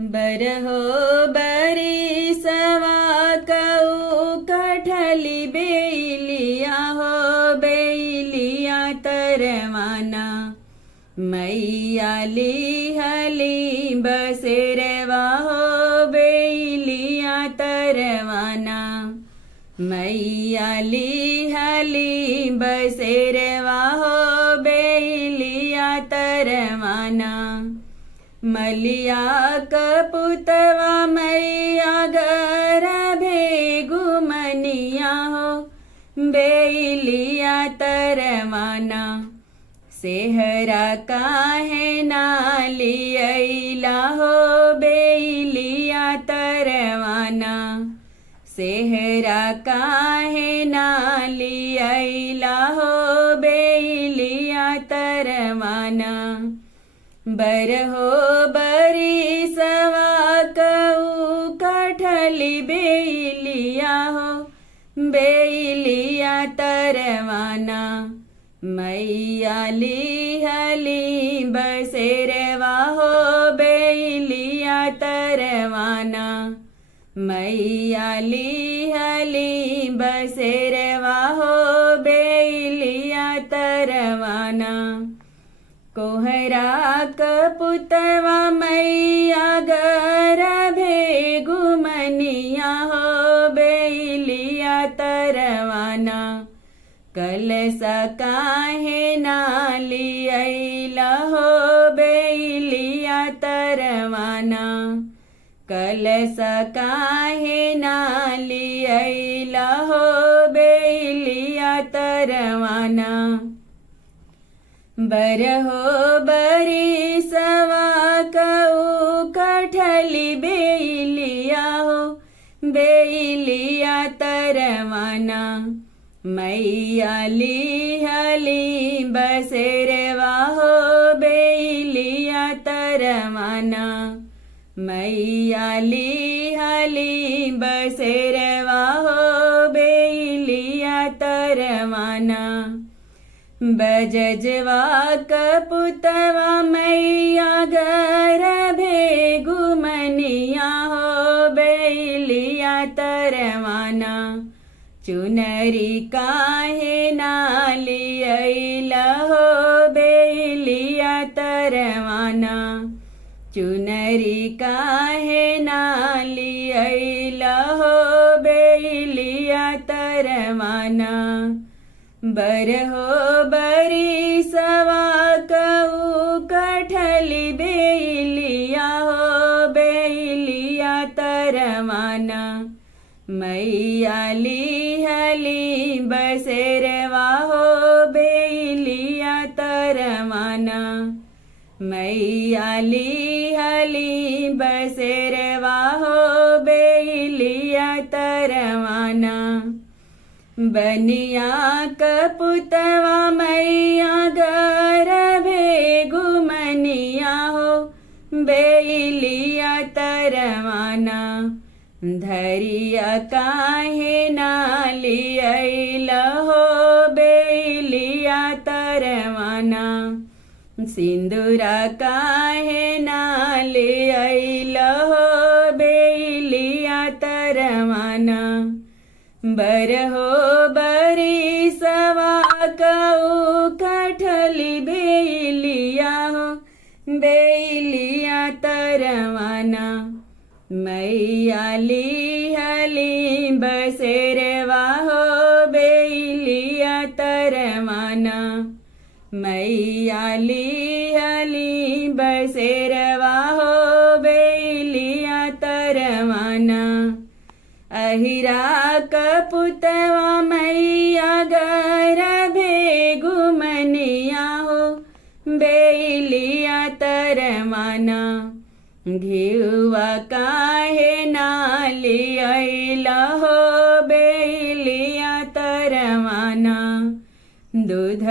बरहो बरी सवा कऊ कठली बेलिया हो बेलिया तरवाना मैया लिहली बसेरवा हो बेलिया तरवाना मैया लिहली बसेरवा हो बेलिया तरवाना मलिया कपुतवा मैया गर भेगुमनिया हो बेलिया तरवाना सेहरा काहे नालियला हो बेलिया तरवाना सेहरा काहे नालियला हो बेलिया तरवाना बरहो बरी सवा कऊ कठली बेलिया हो बेलिया तरवाना मैया लिहली बसेरवा हो बेलिया तरवाना मैया लिहली बसेरवा हो बेलिया तरवाना कोहरा कपुतवा मैया गर भेगुमनिया हो बेलिया तरवाना कलसा काहे नालियला हो बेलिया तरवाना कलसा काहे नालियला हो बेलिया तरवाना बरहो बरी सवा कऊ कठली बेलिया हो बेलिया तरवाना मैया लिहली बसेरवा हो बेलिया तरवाना मैया लिहली बसेरवा हो बेलिया तरवाना बजजवा कपुतवा मैया गर भेगुमनिया हो बेलिया तरवाना चुनरी काहे नालियला हो बेलिया तरवाना चुनरी काहे नालियला हो बेलिया तरवाना बरहो बरी सवा कऊ कठली बेलिया हो बेलिया तरवाना मैया लिहली बसेरवा हो बेलिया तरवाना मैया लिहली बसेरवा हो बेलिया तरवाना बनिया कपुतवा मैया गर भेगुमनिया हो बेलिया तरवाना धरिया काहे नालियला हो बेलिया तरवाना सिंदूरा काहे नालियला हो बेलिया तरवाना बरहो बरी सवा कऊ कठली बेलिया हो बेलिया तरवाना मैया लिहली बसेरवा हो बेलिया तरवाना मैया लिहली बसेरवा हो बेलिया तरवाना अहिरा कपुतवा मैया गर भेगुमनिया हो बेलिया तरवाना घिउवा काहे नालियला हो बेलिया तरवाना दूध